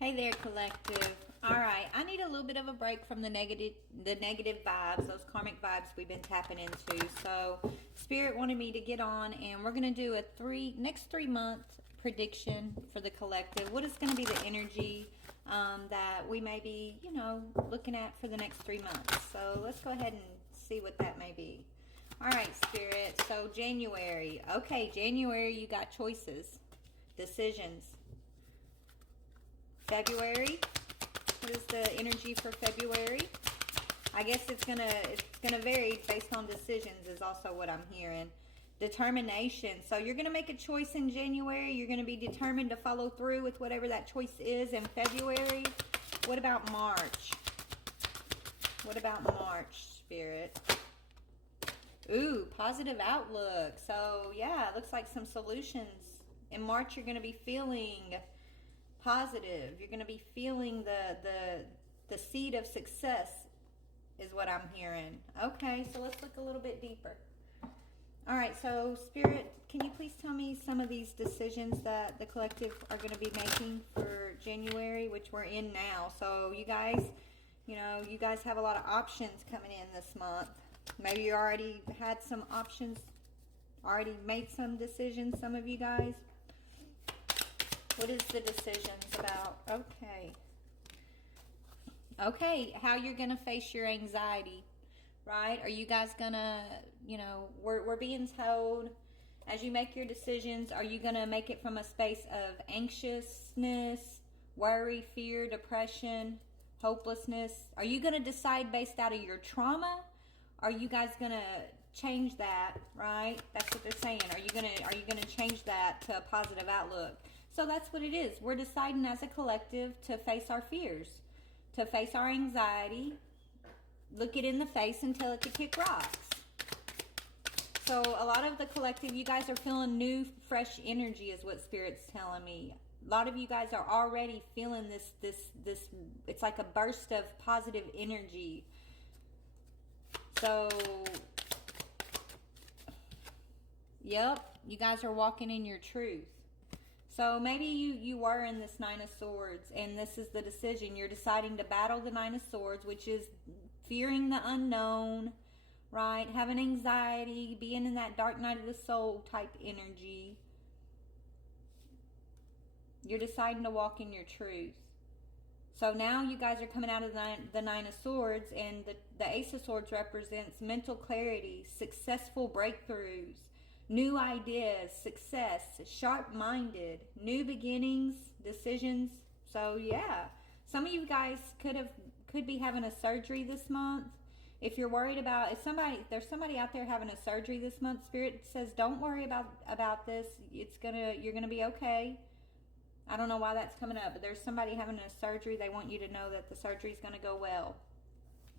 Hey there, collective. All right, I need a little bit of a break from the negative vibes, those karmic vibes we've been tapping into. So, Spirit wanted me to get on, and we're gonna do a next 3 month prediction for the collective. What is going to be the energy that we may be, looking at for the next 3 months? So let's go ahead and see what that may be. All right, Spirit. So January. Okay, January. You got choices, decisions. February, what is the energy for February? I guess it's gonna vary based on decisions is also what I'm hearing. Determination. So you're gonna make a choice in January. You're gonna be determined to follow through with whatever that choice is in February. What about March? What about March, Spirit? Ooh, positive outlook. So yeah, it looks like some solutions. In March, you're gonna be feeling positive. You're going to be feeling the seed of success is what I'm hearing. Okay, so let's look a little bit deeper. All right, so Spirit, can you please tell me some of these decisions that the collective are going to be making for January, which we're in now? So you guys have a lot of options coming in this month. Maybe you already had some options, already made some decisions, some of you guys. What is the decisions about? Okay, how you're going to face your anxiety, right? Are you guys going to, we're being told as you make your decisions, are you going to make it from a space of anxiousness, worry, fear, depression, hopelessness? Are you going to decide based out of your trauma? Are you guys going to change that, right? That's what they're saying. Are you going to change that to a positive outlook? So that's what it is. We're deciding as a collective to face our fears, to face our anxiety, look it in the face and tell it to kick rocks. So a lot of the collective, you guys are feeling new, fresh energy is what Spirit's telling me. A lot of you guys are already feeling this, it's like a burst of positive energy. So, yep, you guys are walking in your truth. So maybe you were in this Nine of Swords, and this is the decision. You're deciding to battle the Nine of Swords, which is fearing the unknown, right? Having anxiety, being in that dark night of the soul type energy. You're deciding to walk in your truth. So now you guys are coming out of the Nine of Swords, and the Ace of Swords represents mental clarity, successful breakthroughs, new ideas, success, sharp-minded, new beginnings, decisions. So yeah, some of you guys could be having a surgery this month. If you're worried about, there's somebody out there having a surgery this month, Spirit says don't worry about this. You're gonna be okay. I don't know why that's coming up, but there's somebody having a surgery. They want you to know that the surgery is gonna go well.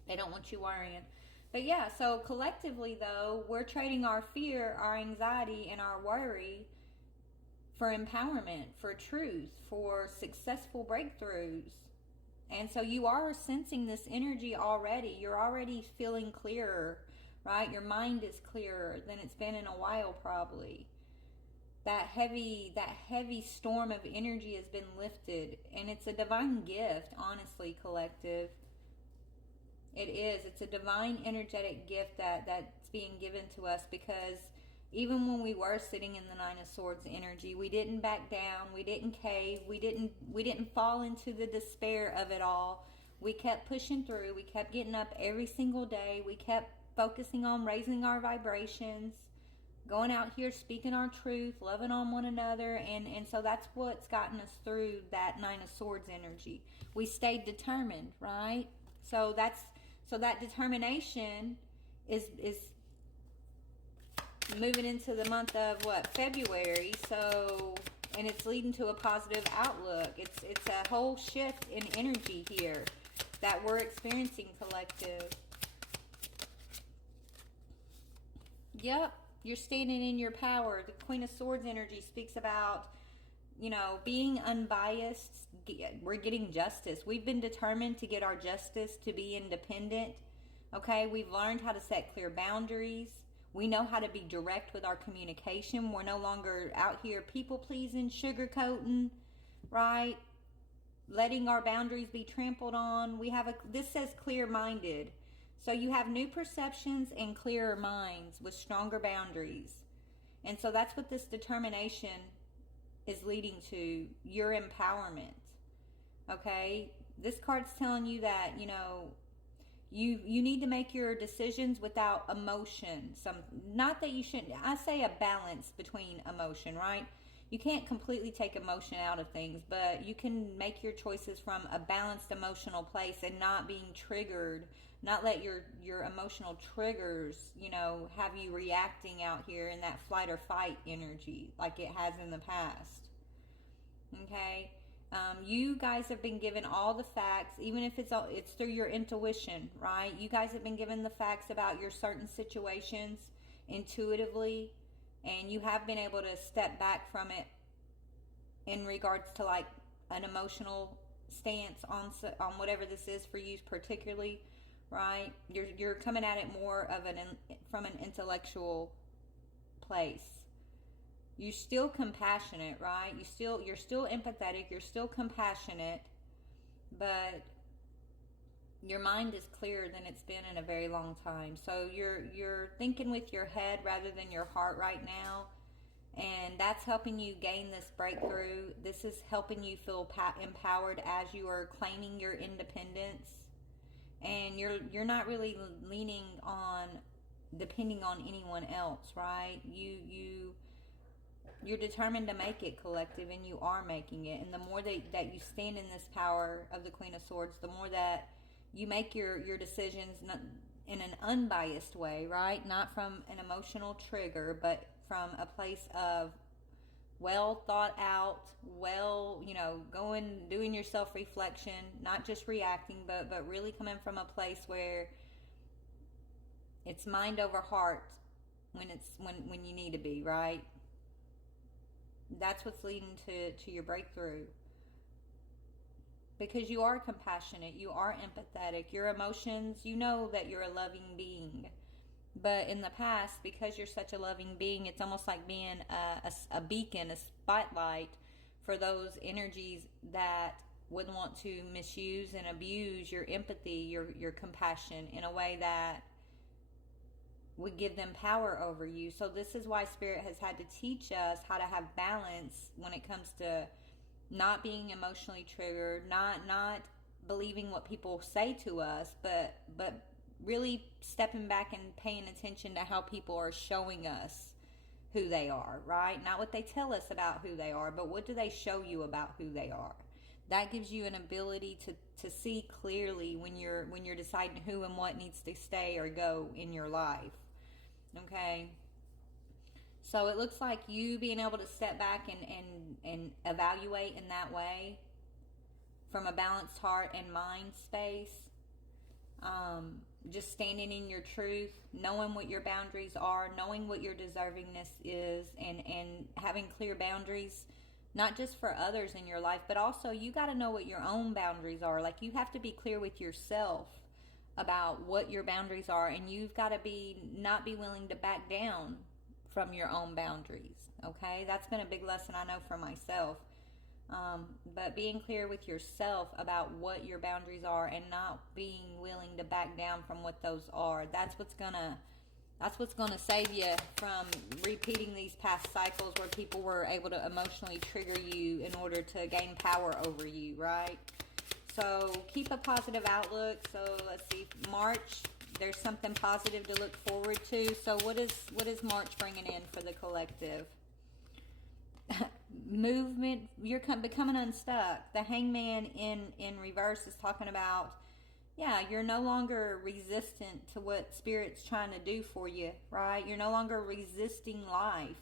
They don't want you worrying. But yeah, so collectively though, we're trading our fear, our anxiety, and our worry for empowerment, for truth, for successful breakthroughs. And so you are sensing this energy already. You're already feeling clearer, right? Your mind is clearer than it's been in a while probably. That heavy storm of energy has been lifted, and it's a divine gift, honestly, collective. It is. It's a divine energetic gift that's being given to us, because even when we were sitting in the Nine of Swords energy, we didn't back down, we didn't cave, we didn't fall into the despair of it all. We kept pushing through, we kept getting up every single day, we kept focusing on raising our vibrations, going out here speaking our truth, loving on one another, and so that's what's gotten us through that Nine of Swords energy. We stayed determined, right? So that determination is moving into the month of February. So, and it's leading to a positive outlook. It's a whole shift in energy here that we're experiencing, collective. Yep, you're standing in your power. The Queen of Swords energy speaks about, being unbiased. We're getting justice. We've been determined to get our justice, to be independent. Okay, we've learned how to set clear boundaries. We know how to be direct with our communication. We're no longer out here people pleasing, sugarcoating, right? letting our boundaries be trampled on. This says clear-minded. So you have new perceptions and clearer minds with stronger boundaries. And so that's what this determination is leading to, your empowerment. Okay? This card's telling you that, you need to make your decisions without emotion. Not that you shouldn't, I say a balance between emotion, right? You can't completely take emotion out of things, but you can make your choices from a balanced emotional place and not being triggered, not let your emotional triggers, have you reacting out here in that flight or fight energy like it has in the past. Okay? You guys have been given all the facts, even if it's through your intuition, right? You guys have been given the facts about your certain situations intuitively, and you have been able to step back from it in regards to like an emotional stance on whatever this is for you particularly, right? You're coming at it more of from an intellectual place. You're still compassionate, right? You're still empathetic, you're still compassionate, but your mind is clearer than it's been in a very long time. So you're thinking with your head rather than your heart right now, and that's helping you gain this breakthrough. This is helping you feel empowered as you are claiming your independence, and you're not really leaning on depending on anyone else, right? You're determined to make it, collective, and you are making it. And the more that you stand in this power of the Queen of Swords, the more that you make your decisions in an unbiased way, right? Not from an emotional trigger, but from a place of well thought out, doing your self-reflection, not just reacting, but really coming from a place where it's mind over heart when you need to be, right? That's what's leading to your breakthrough. Because you are compassionate, you are empathetic, your emotions, you know that you're a loving being. But in the past, because you're such a loving being, it's almost like being a beacon, a spotlight for those energies that would want to misuse and abuse your empathy, your compassion in a way that would give them power over you. So this is why Spirit has had to teach us how to have balance when it comes to not being emotionally triggered, not believing what people say to us, but really stepping back and paying attention to how people are showing us who they are, right? Not what they tell us about who they are, but what do they show you about who they are. That gives you an ability to see clearly when you're deciding who and what needs to stay or go in your life. Okay? So it looks like you being able to step back and evaluate in that way from a balanced heart and mind space. Just standing in your truth, knowing what your boundaries are, knowing what your deservingness is, and having clear boundaries, not just for others in your life, but also you got to know what your own boundaries are. Like, you have to be clear with yourself about what your boundaries are, and you've got to not be willing to back down from your own boundaries. Okay, that's been a big lesson I know for myself. But being clear with yourself about what your boundaries are and not being willing to back down from what those are. That's what's gonna save you from repeating these past cycles where people were able to emotionally trigger you in order to gain power over you, right? So keep a positive outlook. So let's see, March, there's something positive to look forward to. So what is March bringing in for the collective? Movement. You're becoming unstuck. The Hangman in reverse is talking about, you're no longer resistant to what Spirit's trying to do for you, right? You're no longer resisting life.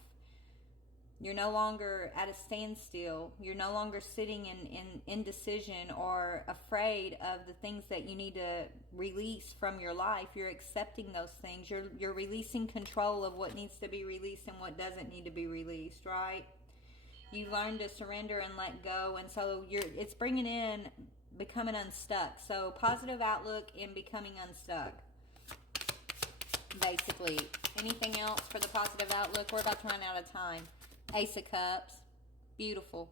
You're no longer at a standstill. You're no longer sitting in indecision or afraid of the things that you need to release from your life. You're accepting those things. You're releasing control of what needs to be released and what doesn't need to be released, right? You learn to surrender and let go, and so it's bringing in becoming unstuck. So positive outlook in becoming unstuck, basically. Anything else for the positive outlook? We're about to run out of time. Ace of Cups. Beautiful.